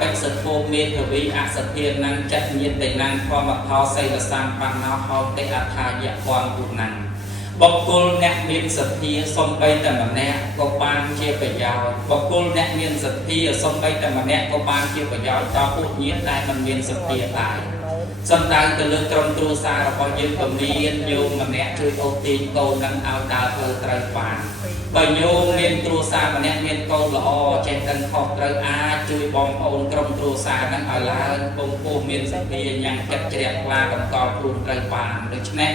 ពេកសធមមេធវីអសភានnăngចិត្តញាតតែnăngធម្មផលសីលសានបណ្ណោហោតិអថាយៈពងពុណាំងបុគ្គលអ្នកមានសទ្ធាសំបីតែម្នាក់ក៏បានជាប្រយោជន៍បុគ្គលអ្នកមានសទ្ធាសំបីតែម្នាក់ក៏បានជាប្រយោជន៍ដល់ពួកញាតដែលមិនមានសទ្ធាដែរសំដៅទៅលើក្រុមគ្រួសាររបស់យើងក៏មានញោមម្នាក់ជួយអូសទាញកូននឹងឲ្យដើរផ្លូវត្រូវបានបើញោមមានគ្រួសារម្នាក់មានកូនល្អចេះដឹងខុសត្រូវអាចជួយបងប្អូនក្រុមគ្រួសារនឹងឲ្យឡើងពងពោះមានសទ្ធាញ៉ាំងចិត្តជ្រះថ្លាតម្កល់ខ្លួនត្រូវបានដូច្នេះ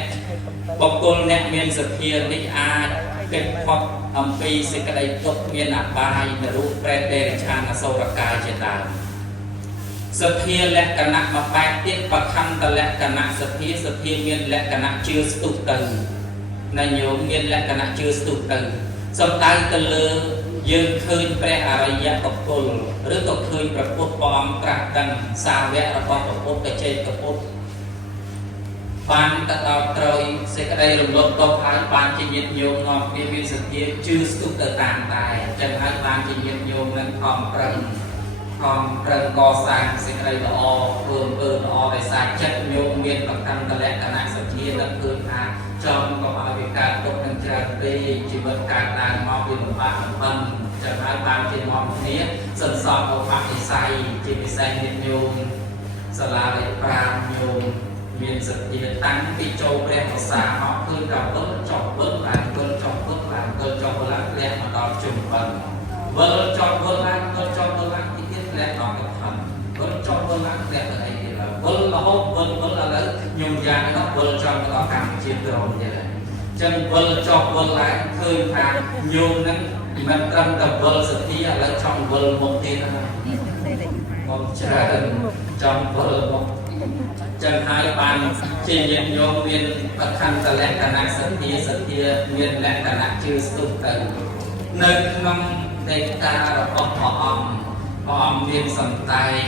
បុគ្គលអ្នកមានសទ្ធានេះអាចគេចផុតអំពីសេចក្តីទុក្ខមានអបាយនរោប្រេតទេរឆានអសូរកាយជាដើមសទ្ធាលក្ខណៈមួយបែបទៀតបខន្តលក្ខណៈសទ្ធាមានលក្ខណៈជឿស្ទុះទៅណាញោមមានលក្ខណៈជឿស្ទុះទៅសំដៅទៅលើយើងឃើញព្រះអរិយបុគ្គលឬក៏ឃើញព្រះពុទ្ធព្រះអង្គត្រាស់ដឹងសាវករបស់ព្រះពុទ្ធចេតពុទ្ធបានទៅដល់ត្រូវសេចក្តីរំលត់ទុកហើយបានជាញាតិញោមនាំគ្នាមានសទ្ធាជឿស្ទុះទៅតាមតែអញ្ចឹងហើយបានជាញាតិញោមនឹងខំប្រឹងកសាងសេចក្តីល្អធ្វើអំពើល្អដោយសារចិត្តញោមមានប្រកាន់តលក្ខណៈសទ្ធានឹងឃើញថាចំក៏ឲ្យវាកើតទុកនឹងច្រើនពេកជីវិតកើតឡើងមកវាលំបាកលំបិនចឹងហើយបានជានាំគ្នាសន្សំឧបនិស្ស័យជាពិសេសញាតិញោមសាលាលេខ5ញោមមានសទ្ធាតាំងពីចូលព្រះវស្សាមកគឺដល់វិលចប់វិលឡើងវិលចប់វិលឡើងវិលចប់វិលឡើងលះមកដល់ជុំបិណ្ឌវិលចប់វិលឡើងវិលចប់វិលឡើងទីទៀតលះដល់កថាវិលចប់វិលឡើងលះទៅអីទៀតវិលរហូតវិលឥឡូវខ្ញុំយ៉ាងនោះវិលចប់ដល់កម្មជាក្រុមទៀតហើយចឹងវិលចប់វិលឡើងឃើញថាញោមហ្នឹងមិនត្រឹមតែវិលសទ្ធាឥឡូវចង់វិលមុខទៀតហើយមកច្រើនចង់វិលមុខចឹងហើយបានជាញាតិញោមមានបខន្តលក្ខណៈសទ្ធាមានលក្ខណៈជឿស្ទុះទៅនៅក្នុងទេវតារបស់ព្រះអង្គមានសម្ដែង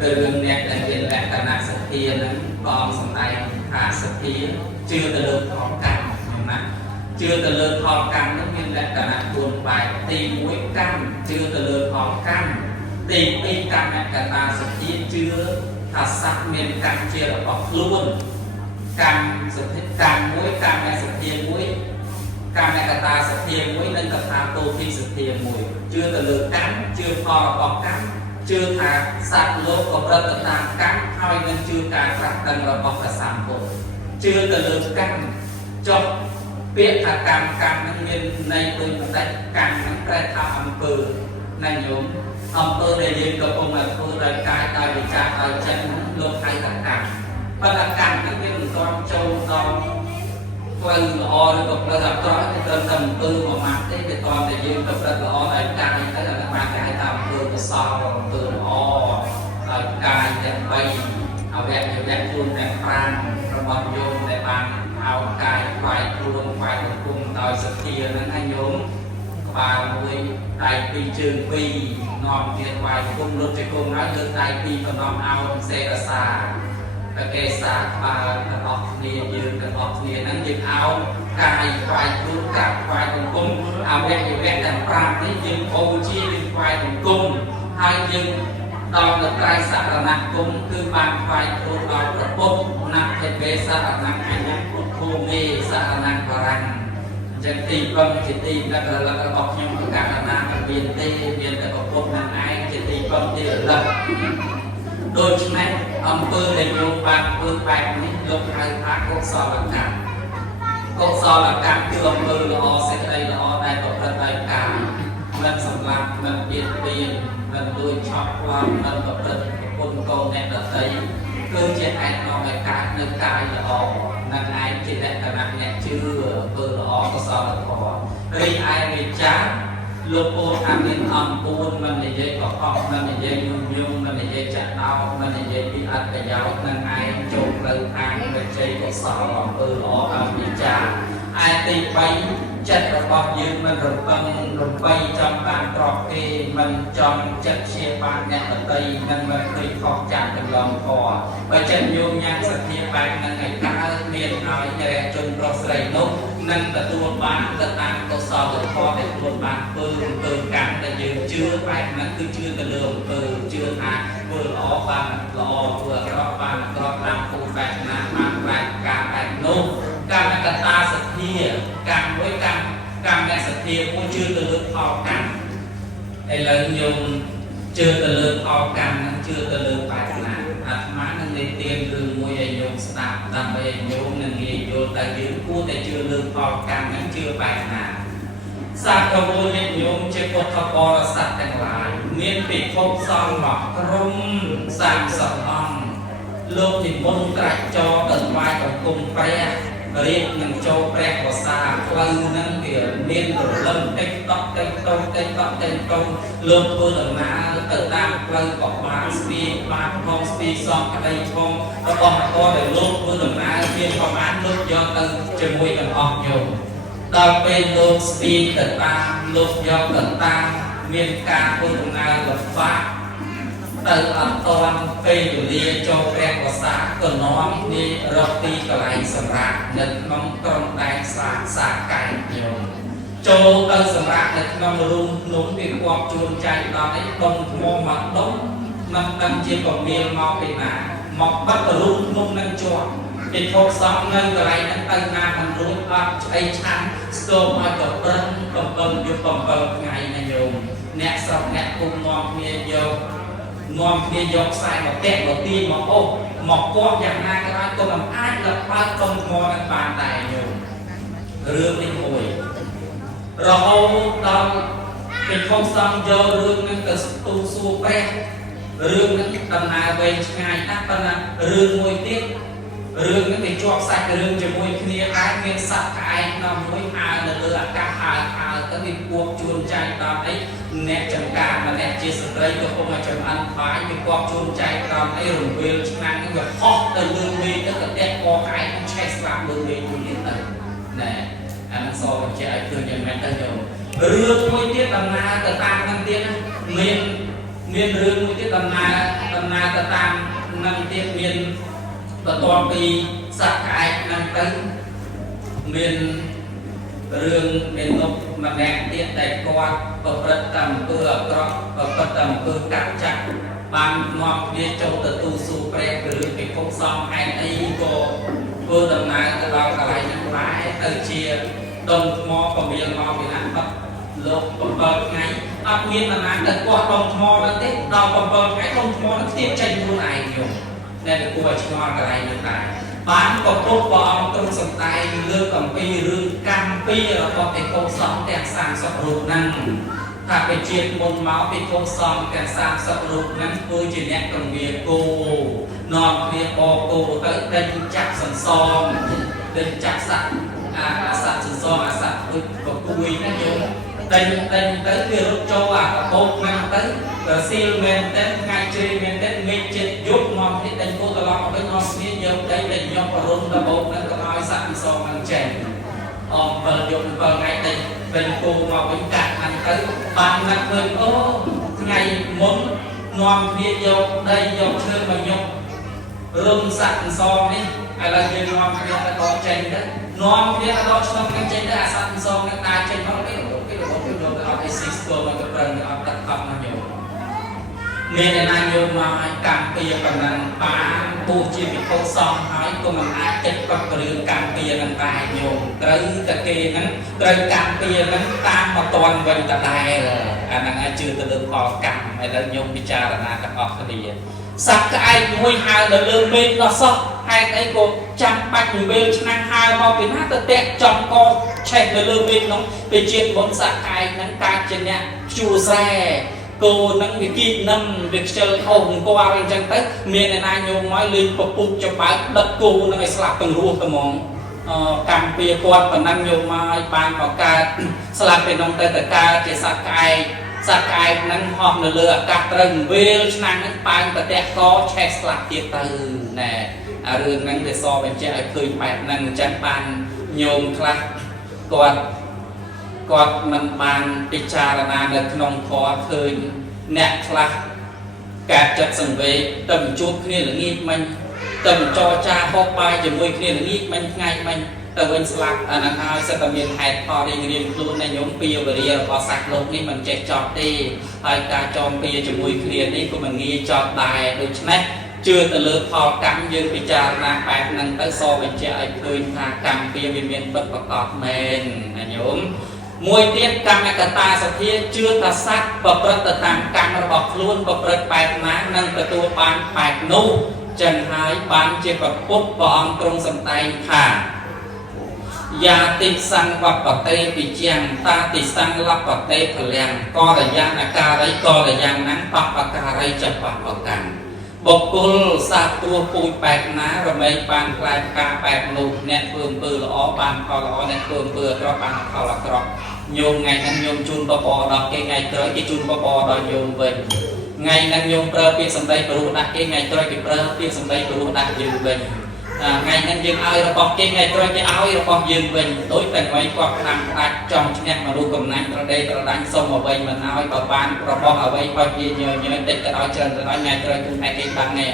គឺរឿងអ្នកដែលមានលក្ខណៈសទ្ធានឹងព្រះអង្គសម្ដែងថាសទ្ធាជឿទៅលើផលកម្មណាជឿទៅលើផលកម្មនឹងមានលក្ខណៈ4បែបទី1កម្មជឿទៅលើផលកម្មទី2កម្មកតាសទ្ធាជឿថាសត្វមានកម្មជារបស់ខ្លួនកម្មសទ្ធាកម្មមួយកម្មសទ្ធាមួយកម្មកតាសទ្ធាមួយនិងកថាពោធិសទ្ធាមួយជឿទៅលើកម្មជឿផលរបស់កម្មជឿថាសត្វលោកក៏ប្រតិតាមកម្មហើយនឹងជឿការត្រាស់ដឹងរបស់ព្រះសម្ពុទ្ធជឿទៅលើកម្មចុះពាក្យថាកម្មនឹងមានន័យដូចម្ដេចកម្មនឹងប្រែថាអំពើណាញោមអំពើដែលយើងកំពុងតែធ្វើដោយកាយដោយវិចារដោយចិត្តនឹងលោកហៅថាកម្មប៉ុន្តែកម្មនឹងវាមិនទាន់ចូលដល់ផ្លូវល្អឬក៏ផ្លូវអាក្រក់ត្រឹមតែអំពើមួយម៉ាត់ទេវាតតែយើងប្រព្រឹត្តល្អដោយកាយទៅដល់បានគេហៅថាអំពើកុសលអំពើល្អដោយកាយទាំង3អវយវៈខ្លួនទាំង5របស់ញោមដែលបានឲ្យកាយខ្វាយខ្លួនខ្វាយគុំដោយសទ្ធានឹងឲ្យញោមក្បាលមួយដៃ2ជើង2នាំទៀតខ្វាយគុំលុតជង្គង់ហើយលើកដៃ2កំណត់ឲ្យសេរសាតកេសាក្បាលទាំងអស់គ្នាយើងទាំងអស់គ្នាហ្នឹងយើងឲ្យកាយខ្វាយខ្លួនកាប់ខ្វាយគុំអវយវៈទាំង5នេះយើងបូជាយើងខ្វាយគុំហើយយើងដល់ទៅត្រៃសរណគមគឺបានខ្វាយខ្លួនដល់ព្រះពុទ្ធណាស់ទេវេសរណអញ្ញពុទ្ធភូមិសរណបរាំងចឹងទីពឹងជាទីរលឹករបស់ខ្ញុំប្រកាសណាមិនមានទេមានតែព្រះពុទ្ធនឹងឯងជាទីពឹងទីរលឹកដូច្នេះអំពើដែលញោមបានធ្វើបែបនេះលោកហៅថាកុសលកម្មកុសលកម្មគឺអំពើល្អសេចក្តីល្អដែលប្រព្រឹត្តដោយកាយមិនសម្លាប់មិនបៀតបៀនមិនលួចឆក់ប្លន់មិនប្រព្រឹត្តគុណកូនអ្នកដទៃគឺជាអាចនាំឲ្យកើតនៅកាយល្អនឹងឯងជាលក្ខណៈអ្នកជឿអំពើល្អកុសលធម៌រីឯវិចារលោកពោលថាមានអង្គ4មិននិយាយកុហកមិននិយាយញញមិននិយាយចាក់ដោមិននិយាយពីអត្ថប្រយោជន៍នឹងឯងចូលផ្លូវខាងវិជ័យកុសលអំពើល្អអវិជ្ជាឯទី3ចិត្តរបស់យើងមិនរំពឹងរំបីចង់បានទ្រព្យគេមិនចង់ចិត្តព្យាបាលអ្នកដទៃនឹងមិនឃើញខុសចាស់កន្លងធម៌បើចិត្តញោមញ៉ាំសទ្ធាបែបហ្នឹងឲ្យកើតមានហើយរយជនប្រុសស្រីនោះ នឹងទទួលបានទៅតាមកុសលធម៌ដែលខ្លួនបានធ្វើកម្មដែលយើងជឿបែបហ្នឹងគឺជឿទៅលើអំពើជឿថាធ្វើល្អបានល្អធ្វើអាក្រក់បានអាក្រក់តាមគោលបែបណាបានបែបការបែបនោះកម្មកតាសទ្ធាកម្មមួយកម្មសទ្ធាមួយជឿទៅលើផលកម្មឥឡូវញោមជឿទៅលើផលកម្មហ្នឹងជឿទៅលើបែបណាអាត្មានឹងនិទានរឿងមួយឲ្យញោមស្ដាប់ដើម្បីឲ្យញោមនឹងងាយយល់តែយើងគួរតែជឿលើផលកម្មហ្នឹងជឿបែបណាសាកវរញាតិញោមជាពុទ្ធបរិស័ទទាំងឡាយមានភិក្ខុសង្ឃមកក្រុម30អង្គលោកនិមន្តត្រាច់ចរទៅថ្វាយបង្គំព្រះរៀបនឹងចូលព្រះវស្សាផ្លូវហ្នឹងវាមានរលឹមតិចតក់តិចតូចតិចតក់តិចតូចលោកធ្វើដំណើរទៅតាមផ្លូវក៏បានស្ពាយបានផងស្ពាយសងក្តីផងរបស់របរដែលលោកធ្វើដំណើរមានប្រមាណលោកយកទៅជាមួយទាំងអស់ញោមដល់ពេលលោកស្ពាយទៅតាមលោកយកទៅតាមមានការធ្វើដំណើរលំបាកទៅអត់ទាន់ពេលវេលាចូលព្រះវស្សាក៏នាំគ្នារកទីកន្លែងសម្រាប់នៅក្នុងក្រុងដែនសាកែញោមចូលទៅសម្រាប់នៅក្នុងរូងភ្នំវាគប់ជួនចែកដល់នេះដុំថ្មមកដុំមិនដឹងជាពមៀលមកពីណាមកបាត់រូងភ្នំនឹងជាប់ពីធកសំនៅកន្លែងហ្នឹងទៅណាមិនរួចអត់ឆ្អីឆាន់ស្ទើរឲ្យក៏ប្រឹង7 យប់ 7 ថ្ងៃណាញោមអ្នកស្រុកអ្នកគុំនាំគ្នាយកខ្សែមកតាក់មកទាញមកអូសមកគប់យ៉ាងណាក៏ដោយក៏មិនអាចលបើកដុំថ្មនឹងបានដែរញោមរឿងនេះមួយរហូតដល់ពីខំសំយករឿងនឹងទៅទូសួរព្រះរឿងនឹងដំណើរវែងឆ្ងាយណាស់ប៉ុន្តែរឿងមួយទៀតរឿងនេះវាជាប់សាច់រឿងជាមួយគ្នាដែរមានសត្វក្អែកនៅមួយហើរនៅលើអាកាសហើរទៅវាគប់ជួនចែកដល់អីអ្នកចំការម្នាក់ជាស្ត្រីក៏ពុំមកចំអិនបាយវាគប់ជួនចែកដល់អីរង្វេលឆ្នាំងនេះវាហោះទៅលើមេឃទៅក៏តែកក្អែកឆេះស្លាប់លើមេឃមួយទៀតទៅណែអានឹងសបញ្ជាក់ឲ្យឃើញយ៉ាងម៉េចទៅញោមរឿងមួយទៀតដំណើរទៅតាមនឹងទៀតមានរឿងមួយទៀតដំណើរទៅតាមនឹងទៀតមានបន្ទាប់ពីសត្វក្អែកហ្នឹងទៅមានរឿងមានលោកម្នាក់ទៀតដែលគាត់ប្រព្រឹត្តតាមអំពើអាក្រក់ប្រព្រឹត្តតាមអំពើកាប់ចាក់បាននាំគ្នាចូលទៅទូសួរព្រះឬពិភពសំហេតុអីក៏ធ្វើដំណើរទៅដល់កន្លែងហ្នឹងដែរទៅជាដុំថ្មពមៀលមកពីណាអត់លោក7 ថ្ងៃអត់មាននរណាទៅគាត់ដុំថ្មហ្នឹងទេដល់7 ថ្ងៃដុំថ្មហ្នឹងទៀតចេញខ្លួនឯងយល់ដែលគួរឲ្យឆ្ងល់កន្លែងនេះដែរបានក៏ពុទ្ធព្រះអង្គទ្រង់សម្ដែងលើកអំពីរឿងកម្មពីរបស់ភិក្ខុសង្ឃទាំង30រូបហ្នឹងថាពេលជាតិមុនមកភិក្ខុសង្ឃទាំង30រូបហ្នឹងធ្វើជាអ្នកកងវាគោនាំគ្នាបកគោទៅដេញចាក់សន្សំដេញចាក់សត្វអាសត្វសន្សំអាសត្វដូចកគួយណាញោមដេញទៅវារត់ចូលអាកបោកហ្នឹងទៅស៊ីលមែនតែថ្ងៃជ្រេមែនតែមេឃចិត្តយប់នាំគ្នាដេញគោត្រឡប់ទៅនាំគ្នាយកដីដែលខ្ញុំបរុនដបោកហ្នឹងក៏ឲ្យសត្វពិសងហ្នឹងចេញអម7 យប់ 7 ថ្ងៃដេញវិញគោមកវិញកាត់ហ្នឹងទៅបានណាស់ឃើញអូថ្ងៃមុននាំគ្នាយកដីយកឈើមកញុករំសត្វពិសងនេះឥឡូវយើងនាំគ្នាទៅដកចេញទៅនាំគ្នាដកឆ្លងហ្នឹងចេញទៅអាសត្វពិសងហ្នឹងដើរចេញមកគេយកទៅអត់ឲ្យស៊ីស្ទោមកប្រឹងអត់ទឹកអត់មកយកមានអ្នកណាយកមកឲ្យកម្មពីប៉ុណ្ណឹងបានពូជាភិក្ខុសង្ឃហើយក៏មិនអាចចិត្តប្រករឿងកម្មពីនឹងដែរញោមត្រូវតែគេហ្នឹងត្រូវកម្មពីហ្នឹងតាមមកតន់វិញតដែរអាហ្នឹងអាចជឿទៅលើផលកម្មឥឡូវញោមពិចារណាទាំងអស់គ្នាសត្វក្អែកមួយហើរនៅលើមេឃដល់សោះហេតុអីក៏ចាំបាច់វេលឆ្នាំងហើរមកពីណាទៅតាក់ចំកឆេះនៅលើមេឃនោះពេលជាតិមុនសត្វក្អែកហ្នឹងកើតជាអ្នកខ្ជួស្រែគោនឹងវាគីកនឹងវាខ្ជិលអូសអង្គអីចឹងទៅមានអ្នកណាញោមមកលេងពពុះចំបើកដិតគោនឹងឲ្យស្លាប់ទាំងរស់តែហ្មងកម្មពីគាត់ប៉ុណ្ណឹងញោមមកឲ្យបានមកកើតស្លាប់ពីក្នុងទៅកើតជាសត្វក្អែកហ្នឹងហោះនៅលើអាកាសត្រូវវេលឆ្នាំងហ្នឹងប៉ាងប្រទះកឆេះស្លាប់ទៀតទៅណែអារឿងហ្នឹងវាសបញ្ជាក់ឲ្យឃើញបែបហ្នឹងអញ្ចឹងបានញោមខ្លះគាត់មិនបានពិចារណានៅក្នុងធម៌ឃើញអ្នកខ្លះកើតចិត្តសង្វេគទៅជួបគ្នាល្ងាចមិញទៅចរចាហូបបាយជាមួយគ្នាល្ងាចមិញថ្ងៃមិញ แต่វិញស្លាប់អាហ្នឹងហើយសិតតែមានហេតុផលរៀងៗខ្លួននៃញោមពីវេរារបស់សាច់លោកនេះមិនចេះចប់ទេហើយការចងពៀជាមួយគ្នានេះក៏មិនងាយចប់ដែរដូច្នេះជឿទៅលើផលកម្មយើងពិចារណាបែបហ្នឹងទៅសបញ្ជាក់ឲ្យឃើញថាកម្មពៀវាមានពិតប្រកបមែនណាញោមមួយទៀតកម្មកតាសភាជឿថាសត្វប្រព្រឹត្តទៅតាមកម្មរបស់ខ្លួនប្រព្រឹត្តបែបណានឹងទទួលបានបែបនោះចឹងហើយបានជាប្រពុតព្រះអង្គទ្រង់សម្ដែងថាយាតិសង្វបតេពិជាងតាតិសង្លបតេពលំកលយ៉ាងអការិកលយ៉ាងណាបបការិចបបកម្មបុគ្គលសាស្ត្រពូជបែបណារមែងបានខ្លាចការបែបនោះអ្នកធ្វើអំពើល្អបានផលល្អអ្នកធ្វើអំពើអាក្រក់បានផលអាក្រក់ញោមថ្ងៃហ្នឹងញោមជូនបបរដល់គេថ្ងៃក្រោយគេជូនបបរដល់ញោមវិញថ្ងៃហ្នឹងញោមប្រើពាក្យសម្ដីព្រោះដាក់គេថ្ងៃក្រោយគេប្រើពាក្យសម្ដីព្រោះដាក់យើងវិញថ្ងៃហ្នឹងយើងឲ្យរបស់គេថ្ងៃក្រោយគេឲ្យរបស់យើងវិញដូចតែអ្វីគាត់ខ្លាំងផ្ដាច់ចង់ឈ្នះមនុស្សកំណាញ់ប្រដេប្រដាញ់សុំអ្វីមិនឲ្យបើបានរបស់អ្វីគាត់ជាញញតិចក៏ឲ្យច្រើនទៅដល់ថ្ងៃក្រោយគឺតែគេបាត់ណែ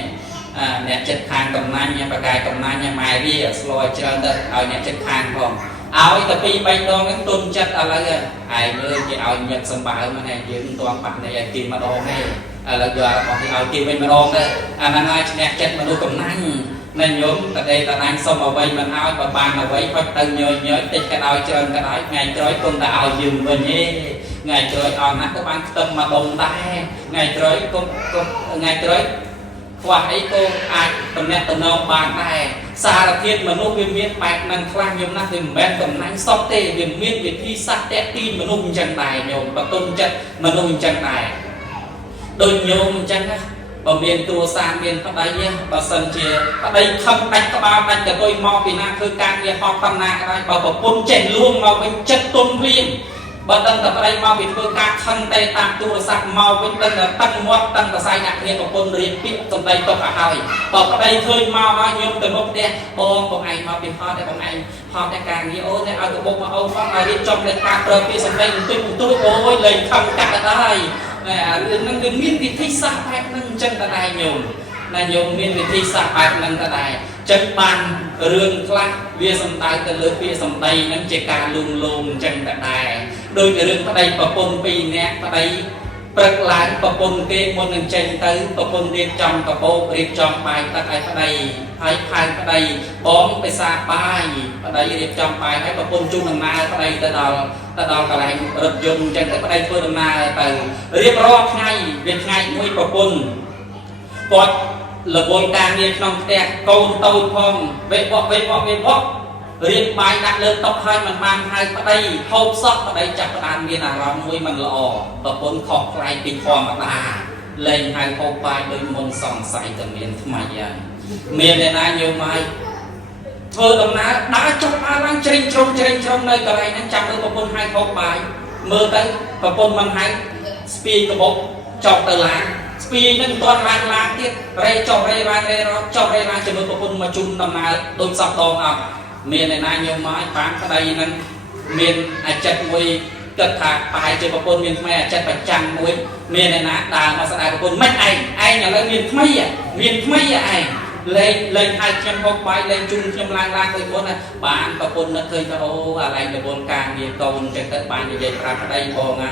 អ្នកចិត្តខាងកំណាញ់បកាយកំណាញ់ម៉ែវាស្លោច្រើនទៅឲ្យអ្នកចិត្តខាងផងឲ្យតែពី3ដងហ្នឹងទុនចិត្តឥឡូវហើយមើលគេឲ្យញឹកសម្បើមហ្នឹងយើងមិនទាន់បាត់នៃឲ្យគេម្ដងទេឥឡូវយករបស់គេឲ្យគេវិញម្ដងទៅអាហ្នឹងឲ្យឈ្នះចិត្តមនុស្សកំណាញ់ណាញោមតដេតដាញ់សុំអ្វីមិនឲ្យបើបានអ្វីគាត់ទៅញយតិចក៏ដោយច្រើនក៏ដោយថ្ងៃក្រោយគុំតែឲ្យយើងវិញទេថ្ងៃក្រោយអស់ណាស់ក៏បានខ្ទឹមមកដុំដែរថ្ងៃក្រោយគុំថ្ងៃក្រោយខ្វះអីក៏អាចតំណែងតំណងបានដែរសារធាតុមនុស្សវាមានបែបហ្នឹងខ្លះញោមណាស់វាមិនមែនតំណាញ់សពទេវាមានវិធីសាស្ត្រតាក់ទាញមនុស្សអញ្ចឹងដែរញោមបតុនចិត្តមនុស្សអញ្ចឹងដែរដូចញោមអញ្ចឹងណាបើមានគ្រួសារមានប្តីបើសិនជាប្តីខំដាច់ក្បាលដាច់កតុយមកពីណាធ្វើការងារហត់ប៉ុណ្ណាក៏ដោយបើប្រពន្ធចេះលួងមកវិញចិត្តទុនភ្លាមបើដឹងតែប្តីមកពីធ្វើការខឹងតែតាមទូរស័ព្ទមកវិញដឹងតែតឹងមាត់តឹងប្រស័យអ្នកគ្នាប្រពន្ធរៀបពាក្យសំដីຕົកឲ្យហើយបើប្តីឃើញមកហើយញោមទៅមុខផ្ទះបងឯងមកពីហត់តែបងឯងហត់តែការងារអូនតែឲ្យទៅបុកមកអូនផងឲ្យរៀបចំលេខការប្រើពាក្យសំដីបន្តិចបន្តួចអូយលេងខំកាត់ទៅហើយរឿងហ្នឹងវាមានវិធីសាស្ត្របែបហ្នឹងអញ្ចឹងតដែរញោមណាញោមមានវិធីសាស្ត្របែបហ្នឹងតដែរចឹងបានរឿងខ្លះវាសំដៅទៅលើពាក្យសម្ដីហ្នឹងជាការលួងលោមអញ្ចឹងតដែរដូចរឿងប្តីប្រពន្ធ2នាក់ប្តីព្រឹកឡើងប្រពន្ធគេមុននឹងចេញទៅប្រពន្ធរៀបចំកាបូបរៀបចំបាយទឹកឲ្យប្តីហើយផែនប្តីបងទៅសាបាយប្តីរៀបចំបាយឲ្យប្រពន្ធជូនដំណើរប្តីទៅដល់កន្លែងរថយន្តអញ្ចឹងទៅប្តីធ្វើដំណើរទៅរៀបរាប់ថ្ងៃវាថ្ងៃមួយប្រពន្ធគាត់លវលការងារក្នុងផ្ទះកូនតូចផងវេបករៀបបាយដាក់លើតុហើយមិនបានហៅប្តីហូបសក់ប្តីចាប់ផ្ដើមមានអារម្មណ៍មួយមិនល្អប្រពន្ធខុសប្លែកពីធម្មតាលែងហៅហូបបាយដោយមុនសង្ស័យតែមានថ្មីហើយមានអ្នកណាញោមហើយធ្វើដំណើរដើរចុះដើរឡើងជ្រិញជ្រុំនៅកន្លែងហ្នឹងចាំមើលប្រពន្ធហៅហូបបាយមើលទៅប្រពន្ធមិនហៅស្ពាយកបុកចុះទៅឡានស្ពាយនឹងមិនទាន់ឡើងទៀតរេចុះរេឡើងចុះរេឡើងជាមួយប្រពន្ធមកជុំដំណើរដូចសពដងអត់មានអ្នកណាញោមមកបានប្តីហ្នឹងមានអាចិតមួយគិតថាប្រហែលជាប្រពន្ធមានថ្មីអាចិតប្រចាំមួយមានអ្នកណាដើរមកស្ដាយប្រពន្ធមិនឯងឥឡូវមានថ្មីឯងលេងហៅខ្ញុំហូបបាយលេងជូនខ្ញុំឡើងដូចមុនបានប្រពន្ធនឹកឃើញថាអូអាឡែងរវល់ការងារកូនចឹងទៅបាននិយាយប្រាប់ប្តីបងហើ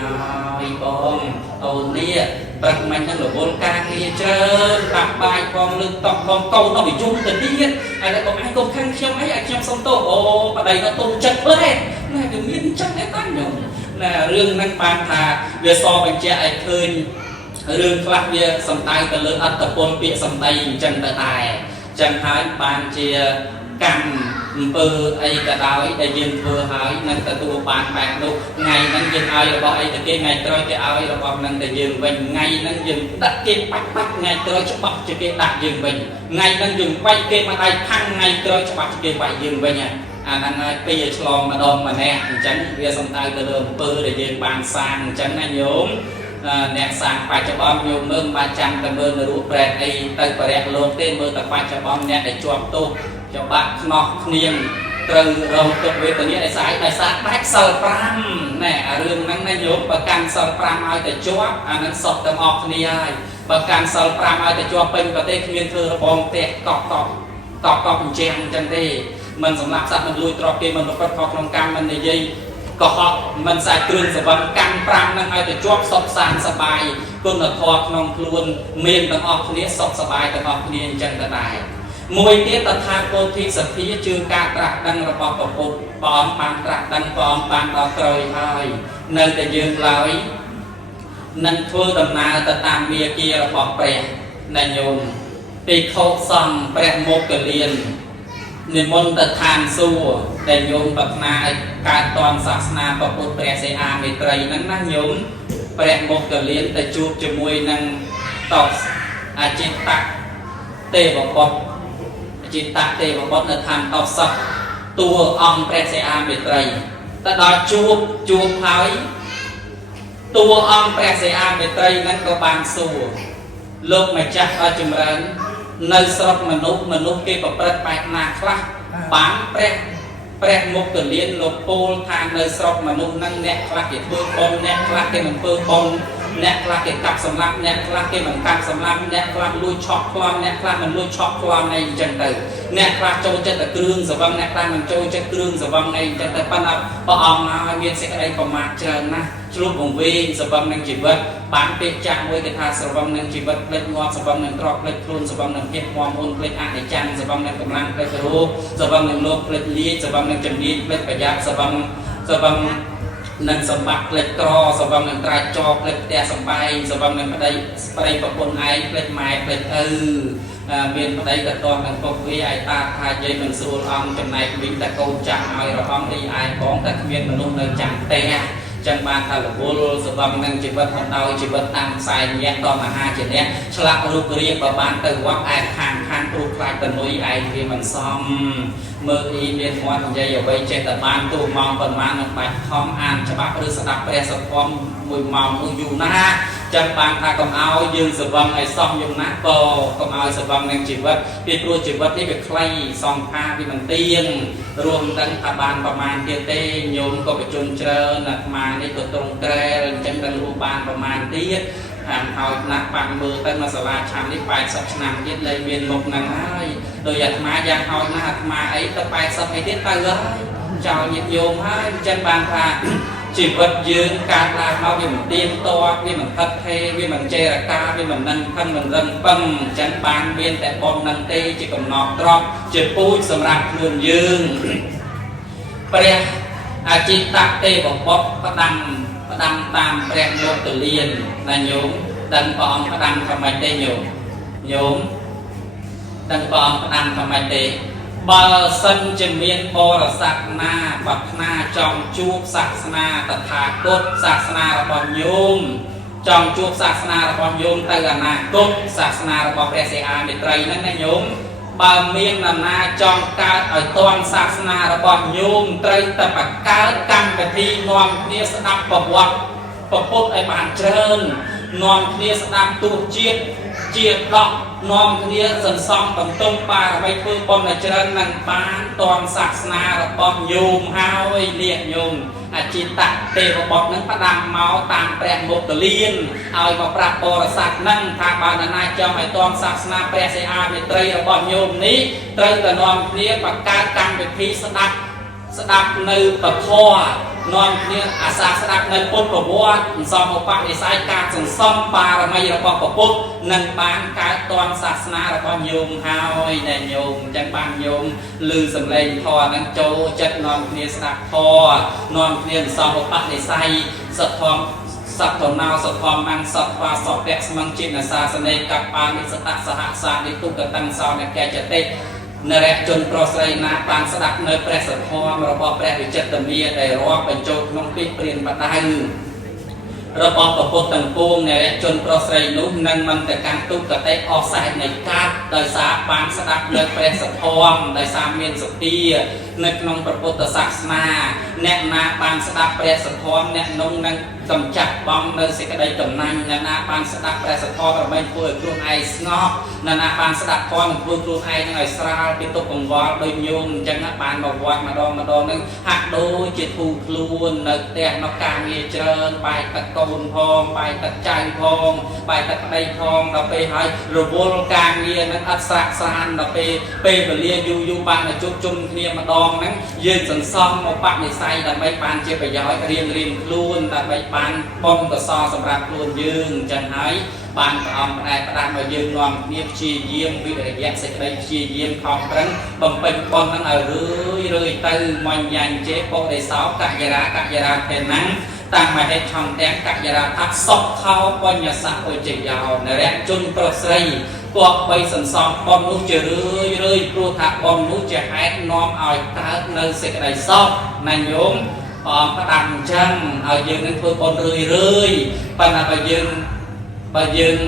យបងអូននេះព្រឹកមិញហ្នឹងរវល់ការងារច្រើនដាក់បាយផងលើកតុផងកូនទៅយំទៅទៀតហើយតែបងឯងកុំខឹងខ្ញុំអីឲ្យខ្ញុំសុំទោសអូប្តីក៏ទុំចិត្តផ្លែណាវាមានចឹងដែរតាខ្ញុំណារឿងហ្នឹងបានថាវាសបញ្ជាក់ឲ្យឃើញរឿងខ្លះវាសំដៅទៅលើអត្តពលពាក្យសម្ដីអញ្ចឹងទៅដែរចឹងហើយបានជាកម្មអំពើអីក៏ដោយដែលយើងធ្វើហើយនឹងទទួលបានបែបនោះថ្ងៃហ្នឹងយើងឲ្យរបស់អីទៅគេថ្ងៃក្រោយគេឲ្យរបស់ហ្នឹងទៅយើងវិញថ្ងៃហ្នឹងយើងដាក់គេបាច់ថ្ងៃក្រោយច្បាស់ជាគេដាក់យើងវិញថ្ងៃហ្នឹងយើងវាយគេមកដៃផាំងថ្ងៃក្រោយច្បាស់ជាគេវាយយើងវិញអាហ្នឹងហើយពីឆ្លងម្ដងម្នាក់អញ្ចឹងវាសំដៅទៅលើអំពើដែលយើងបានសាងអញ្ចឹងណាញោមអ្នកសាងបច្ចុប្បន្នញោមមើលបាច់ចាំតែមើលនៅរូបប្រែតអីទៅបរិយលោកទេមើលតែបច្ចុប្បន្នអ្នកដែលជាប់ទោសច្បាក់ខ្នោះគ្នាត្រូវរងទុក្ខវេទនាដោយសារដាច់សិល5ណែអារឿងហ្នឹងណាញោមបើកាន់សិល5ឲ្យតែជាប់អាហ្នឹងសុទ្ធទាំងអស់គ្នាហើយបើកាន់សិល5ឲ្យតែជាប់ពេញប្រទេសគ្មានធ្វើរបងផ្ទះកប់អញ្ចឹងទេ mìnhสำหรับสัตว์มันลุยตรอกเกมันประพฤติพอครองการมันในยัยก็เหาะมันใส่เครื่องสวรรค์กันปรางนั่งไอ้แต่จวบสดสานสบายกุนทอขนมคลวนเมียนต่างออกนี้สดสบายต่างออกนี้จังกระได้มวยเตี้ยตะทานโพธิสัตย์จือการตรักดังระบอบประปุปอมปานตรักดังปอมปานดอกเตยหายนั่นแต่ยืนลอยนั่นทั่วตำนาตะตามเมียเกียระบอบแปรนายโยมปีโคซังแปรโมกเลียนนิมนต์ตะทานสู้แต่โยมปัตนาการตอนศาสนาประปุแปรเสียอาเมตรัยนั้นนั่งโยมแปรโมกเลียนแต่จูบจมวยนั่งตอกอาจิตตะเตบปอบจิตตะเตบปอบในทางตอกสับตัวองแปรเสียอาเมตรัยแต่ดอจูบหายตัวองแปรเสียอาเมตรัยนั้นก็บางสู้โลกไม่จักเอาจำเริญในสระมนุษย์เกี่ยวกับประไปนาคลาบางแปรมุกเกลียนโลโปลทางในสระมนุษย์นั่งแนคลาเกี่ยวกับปนแนคลาเกี่ยวกับปนแนคลาเกี่ยวกับสำลักแนคลาเกี่ยวกับการสำลักแนคลาลุยช็อกคลอนแนคลามันลุยช็อกคลอนในจังเตอแนคลาโจจะตะกรึงสว่างแนคลามันโจจะกรึงสว่างในจังเตอปนับปอมมาเมียนเสกอะไรประมาณเจริญนะชุบวงเวีสว่างในจีบปานเปียจางไว้กระทาสว่างในจีบเล็ดงอสว่างในตรอกเล็ดครูนสว่างในเก็บมอมนเล็ดอาในจังสว่างในกำลังเล็ดรู้สว่างในโลกเล็ดลี้สว่างในจำนีเล็ดประหยัดสว่างนังสมบัติเล็ดกรอสว่างในตรายจอกเล็ดแต่สบายสว่างในประเดี๋ยวประปนไอเล็ดไม้เล็ดเมียนประเดี๋ยวกระตอนนังปกวิไอตาทายใจมันสูรองจำในวิ่งแต่โกจังเอาเราองดีไอบ้องแต่เมียนมนุษย์ในจังเตะจังบานทาลบุลสบังนังจีบของเราจีบตามสายแยกต่อมาหาเจเนี้ยฉลาดรูปเรียบบ้านตื่นวัดไอข้างรูปคลายเป็นนุ้ยไอที่มันซ้อมเมื่ออีเมียนวันใจอย่าไปเจตบ้านตู้มองเป็นมาหนึ่งใบท้องอ่านฉบับหรือสดับแปรสะพอมมวยมองมืออยู่นะจังบานทากำเอายืนสบังไอซ้อมยุงนะก็กำเอาสบังนังจีบปีตัวจีบที่เป็นใครซองผ้าที่มันเตียงรวมตั้งอาบานประมาณเตียเตโยมก็ไปจนเจริญมาในตัวตรงแกรจังเป็นรูปานประมาณเตียห่างเอาหนักปังมือตั้งมาสลาชามที่ไปสับสนามยึดเลยเวียนลงนังให้โดยอยากมาอยากเอาหน้ามาไอ้ตะไปสับไอ้ที่ตายเลยเจ้าหยิบโยมให้จังบานพาจีบยืนการลาเอาวิมันเตียนตัววิมันพัดเทวิมันเจรกาวิมันนั่นขั้นมันเริ่มปังจังบานเวียนแต่บอมนันเตจีกับนอกตรอกจีปูสำหรับเลื่อนยืนเปรียอาจิตตะเตบอกป๊อปประดังตามแปลงโยมตุเลียนนายโยมดังปองประดังทำไมเตโยมดังปองประดังทำไมเตบาสันจะเมียนบรศักนาบักนาจองจูบศาสนาตถาคตศาสนาระบอบโยมจองจูบศาสนาระบอบโยมแต่อนาคตศาสนาระบอบแปรเสียอาเมตรัยนั่นนายโยมบาเมียนนาจองการเอาตอนศาสนาระบอบโยมไตรตะปักการกันไปที่นอมเนียสนับประวัติประพุทธไอบานเชิญนอมเนียสนับตูเจียดดอกนอมเนียสันซองตำต้นปลาไปเพื่อบอมในเชิญนังปานตอนศาสนาระบอบโยมฮาวไอเลียโยมอาจิตตะเตระบอบนั้นประดังเมาตามแปลงโมกเลียนเอามาปรับปรศักนั่งทางบานาจอมไอตอนศาสนาแปรเสียอาเมตรัยระบอบโยมนี้เตยแต่นอมเนียประกาศการเป็นพีสดับในตะคอนอนเนี่ยอาสาสดับในปุถประวัติสอมอุปนิสัยการส่งซ่อมปารมีระบอบประพุทธนังปานการตอนศาสนาระบอบโยมฮาวในโยมจังปานโยมลือสำเร็จพอนังโจจัดนอนเนี่ยสดับพอนอนเนี่ยสอมอุปนิสัยสะทอมสัตว์ตัวนาสัตว์ความมังสัตว์ว่าสอบแปะสมังจินศาสนากับปานิสตสหสานิตุกตังสาวในแก่จะเตนแรกจนโปรไซนาปานสดับเนยแปรสัตว์พอมระบอบแปรวิจิตรเมียได้รอเป็นโจกน้องปิดเปลี่ยนปัตตานีระบอบประพุทธตังปูงเนี่ยจนโปรไซนุ่มนังมันแต่การตุกกระเตะออกสายในการโดยสาปานสดับเนยแปรสัตว์พอมโดยสาเมียนสตีในขนมประพุทธศาสนาแนนาปานสดับแปรสัตว์พอมแนนงนัง កំចាត់បងនៅសេចក្តីកំណាញ់ណានាបានស្ដាប់ព្រះសទ្ធរមិនធ្វើឲ្យខ្លួនឯងស្ងប់ណានាបានស្ដាប់ធម៌ធ្វើខ្លួនឯងនឹងឲ្យស្រាលពីទុកកង្វល់ដោយញោមអញ្ចឹងបានមកវត្តម្ដងនឹងហាក់ដូចជាធូរខ្លួននៅផ្ទះនៅការងារច្រើនបាយទឹកកូនផងបាយទឹកចៅផងបាយទឹកប្តីផងដល់ពេលហើយរវល់ការងារនឹងអត់ស្រាក់ស្រានដល់ពេលវេលាយូរបានមកជួបជុំគ្នាម្ដងហ្នឹងយើងសន្សំមកបនិស័យដើម្បីបានជាប្រយោជន៍រៀងខ្លួនដើម្បីបានបុណ្យកុសលសម្រាប់ខ្លួនយើងអញ្ចឹងហើយបានព្រះអង្គផ្ដាំឲ្យយើងនាំគ្នាព្យាយាមវិរិយៈសេចក្តីព្យាយាមខំប្រឹងបំពេញបុណ្យហ្នឹងឲ្យរឿយទៅមញ្ញញ្ជេពុរិសោកយរាភេណាំងតាមមហេឆន្ទៈកយរាថាសុខខោបញ្ញសៈឧជយោនរៈជនប្រុសស្រីគាត់បីសន្សំបុណ្យនោះជារឿយព្រោះថាបុណ្យនោះជាហេតុនាំឲ្យកើតនៅសេចក្តីសុខណាញោមព្រះអង្គផ្ដាំអញ្ចឹងឲ្យយើងនឹងធ្វើបុណ្យរឿយប៉ុន្តែបើយើង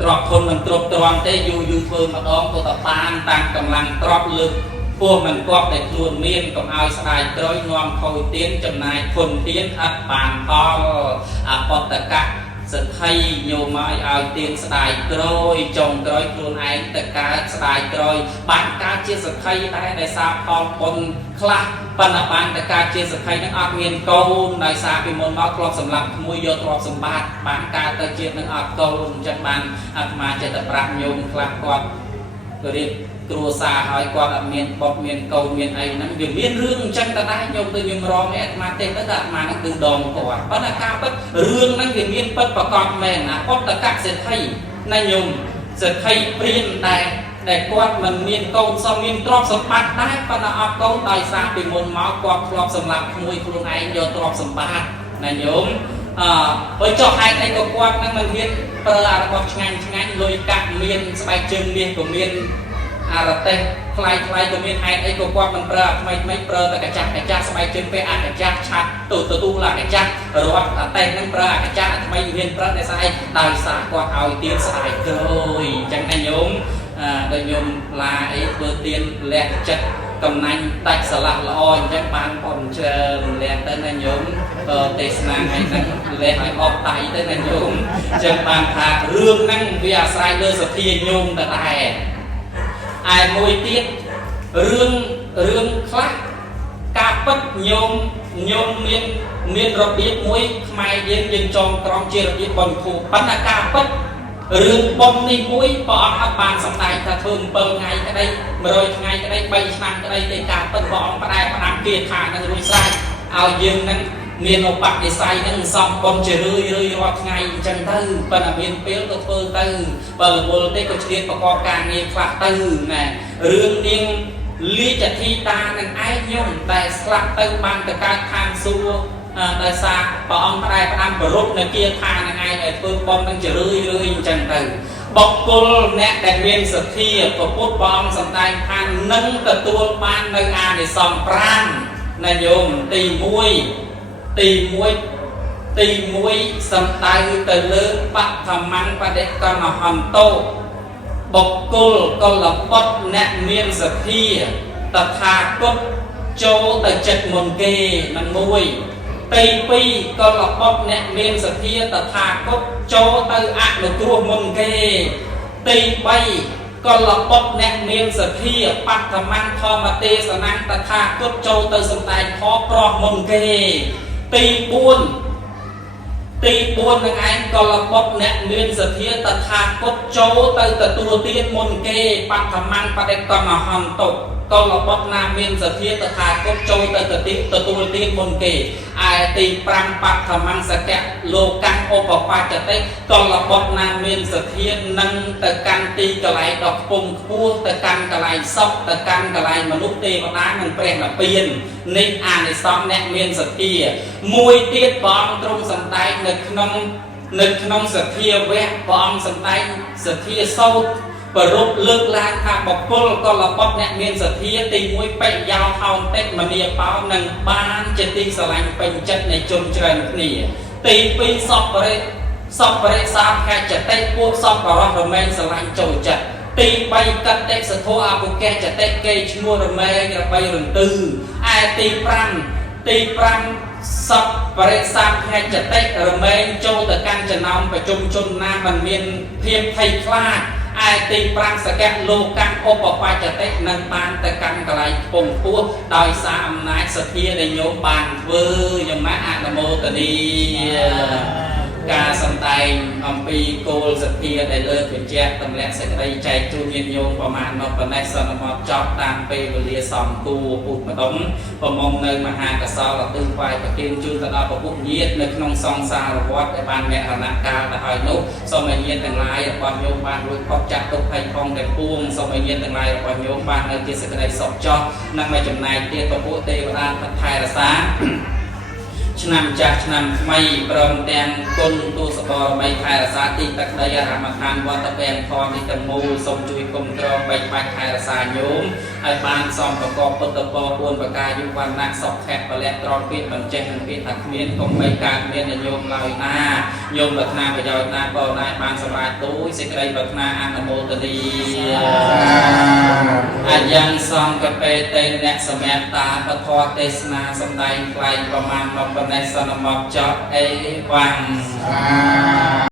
ទ្របធនមិនទ្រពទ្រាំទេយូរធ្វើម្ដងក៏តបានតាមកម្លាំងទ្របលើកពោះមិនគាត់តែខ្លួនមានកុំឲ្យស្ដាយក្រោយនាំខូចទៀនចំណាយធនទៀនអត់បានផលអបតកៈសទ្ធិញោមឲ្យទៀនស្ដាយក្រោយចុងក្រោយខ្លួនឯងទៅកើតស្ដាយក្រោយបានកើតជាសទ្ធិដែរដែលសារផលបុណ្យខ្លះប៉ុន្តែបានតែកើតជាសទ្ធិនឹងអត់មានកូនដោយសារពីមុនមកធ្លាប់សម្លាប់ក្មួយយកទ្រព្យសម្បត្តិបានកើតទៅជាតិនឹងអត់កូនអញ្ចឹងបានអាត្មាចិត្តប្រាប់ញោមខ្លះគាត់រៀបគ្រួសារហើយគាត់អត់មានបុត្រមានកូនមានអីហ្នឹងវាមានរឿងអញ្ចឹងតែដែរញោមទៅញោមរងអាត្មាទេទៅតែអាត្មានឹងគឺដងគាត់ប៉ុន្តែការពិតរឿងហ្នឹងវាមានពិតប្រកបមែនអបតកៈសេដ្ឋីណាញោមសេដ្ឋីព្រានដែលគាត់មិនមានកូនសមមានទ្រព្យសម្បត្តិដែរប៉ុន្តែអត់កូនដោយសារពីមុនមកគាត់ធ្លាប់សម្លាប់ក្មួយខ្លួនឯងយកទ្រព្យសម្បត្តិណាញោមបើចុះហេតុអីក៏គាត់នឹងមិនហ៊ានប្រើអារបស់ឆ្ងាញ់លុយកាក់មានស្បែកជើងមាសក៏មានអរទេសថ្លៃក៏មានហេតុអីក៏គាត់មិនប្រើថ្មីប្រើតែកាចាស់ស្បែកជើងពេលអកាចាស់ឆាត់ទទួលអកាចាស់រត់អតេះនឹងប្រើអកាចាស់ថ្មីមានប្រើតែស្អីដោយសារគាត់ឲ្យទៀនស្ដាយក្រោយអញ្ចឹងណាញោមដោយញោមឡាអីធ្វើទៀនលះចិត្តកំណាញ់ដាច់ស្រឡះល្អអញ្ចឹងបានប៉ុនច្រើនលះទៅណាញោមទេសនាឲ្យហ្នឹងលះឲ្យអស់ដៃទៅណាញោមអញ្ចឹងបានថារឿងហ្នឹងវាអាស្រ័យលើសទ្ធាញោមទៅដែរឯមួយទៀតរឿងខ្លះការពិតញោមមានរបៀបមួយខ្មែរយើងចងក្រងជារបៀបបុណ្យគូប៉ុន្តែការពិតរឿងបុណ្យនេះមួយព្រះអង្គអត់បានសម្ដែងថាធ្វើ7ថ្ងៃក្តី100ថ្ងៃក្តី3ឆ្នាំក្តីទេការពិតព្រះអង្គផ្ដាំគាថានឹងរួចស្រេចឲ្យយើងនឹងមានឧបនិស្ស័យនឹងសំបុណ្យជារឿយរាល់ថ្ងៃអញ្ចឹងទៅប៉ុន្តែមានពេលក៏ធ្វើទៅបើរវល់ទេក៏ឆ្លៀតប្រកបការងារខ្លះទៅណារឿងនាងលាជធីតានឹងឯងញោមតែស្លាប់ទៅបានទៅកើតឋានសួគ៌ដោយសារព្រះអង្គផ្ដាំប្ររពនៅគាថានឹងឯងឲ្យធ្វើបុណ្យនឹងជារឿយអញ្ចឹងទៅបុគ្គលអ្នកដែលមានសទ្ធាព្រះពុទ្ធព្រះអង្គសម្ដែងថានឹងទទួលបាននៅអានិសង្ស5ណាញោមទី1សំដៅទៅលើបឋមញ្ញបដិកមហន្តោបុគ្គលកុលបុត្រអ្នកមានសទ្ធាតថាគតចូលទៅចិត្តមុនគេនឹងមួយទី2កុលបុត្រអ្នកមានសទ្ធាតថាគតចូលទៅអនុគ្រោះមុនគេទី3កុលបុត្រអ្នកមានសទ្ធាបឋមញ្ញធម្មទេសនាតថាគតចូលទៅសំដែងខប្រោះមុនគេទី4នឹងឯងកុលបុត្រអ្នកមានសទ្ធាតថាគតចូលទៅទទួលទានមុនគេបឋមញ្ញបដិកមហន្តោកុលបុត្រណាមានសទ្ធាតថាគតចូលទៅទទួលទានមុនគេឯទី5បឋមញ្ញសកៈលោកៈឧបបច្ចតិកុលបុត្រណាមានសទ្ធានឹងទៅកាន់ទីកន្លែងដ៏ខ្ពង់ខ្ពស់ទៅកាន់កន្លែងសុខទៅកាន់កន្លែងមនុស្សទេវតានិងព្រះនិព្វាននេះអានិសង្សអ្នកមានសទ្ធាមួយទៀតព្រះអង្គទ្រង់សម្ដែងនៅក្នុងសទ្ធាវៈព្រះអង្គសម្ដែងសទ្ធាសោតប្ររពលើកឡើងថាបុគ្គលកុលបុត្រអ្នកមានសទ្ធាទី1បេយោហោនតិមនីបោនឹងបានជាទីស្រឡាញ់ពេញចិត្តនៃជនច្រើនគ្នាទី2សពរិសាខចតិពួកសពបរោះរមែងស្រឡាញ់ចូលចិត្តទី3កតិសធោអពុកេចតិគេឈ្មោះរមែងរបីរន្ទឺឯទី5 សពបរិសាភ័យចតិរមែងចូលទៅកាន់ចំណោមប្រជុំជនណាមិនមានភាពភ័យខ្លាចឯទី5សកៈលោកកម្មឧបបច្ចតិនឹងបានទៅកាន់កន្លែងពងពោះដោយសារអំណាចសទ្ធាដែលញោមបានធ្វើខ្ញុំណាអនុមោទនីការសំដែងអំពីគោលសទ្ធាដែលលើកបញ្ជាក់ទម្លាក់សេចក្តីចែកជូនញាតិញោមប្រមាណនោះប៉ុណ្ណេះសន្មតចប់តាមពេលវេលាសំគួរពុទ្ធម្ដុំប្រមុំនៅមហាកសលទិស្វាយប្រទានជូនទៅដល់ពពុះញាតិនៅក្នុងសង្សារវត្តដែលបានមរណកាលទៅហើយនោះសូមឲ្យញាតិទាំងឡាយរបស់ញោមបានរួចផុតចាក់ទុក្ខភ័យផងទាំងពួងសូមឲ្យញាតិទាំងឡាយរបស់ញោមបាននៅជាសេចក្តីសុខចុះនិងឲ្យចំណែកទៀតពពុះទេវតាថែរក្សាឆ្នាំចាស់ឆ្នាំថ្មីព្រមទាំងគុណទូសបរមីថែរក្សាទីទឹកដីអរមឋានវត្តពេញខនទីទាំងមូលសូមជួយគុំក្រងបីបាច់ថែរក្សាញោមឲ្យបានសំប្រកបពុទ្ធពរ4ប្រការយុវណ្ណៈសុខខៈពលៈត្រង់ពាក្យបញ្ចេះនិងពាក្យថាគ្មានកុំបីកើតមានញោមឡើយណាញោមប្រាថ្នាប្រយោជន៍ណាក៏ណាបានសម្រេចទូចសេចក្តីប្រាថ្នាអនុមោទនីអាយ៉ាងសង្កបេតេអ្នកសម័យតាពធទេសនាសម្ដែងថ្លែងប្រមាណមកប៉ុណ្ណេះសន្មតចប់អេវ៉ាំង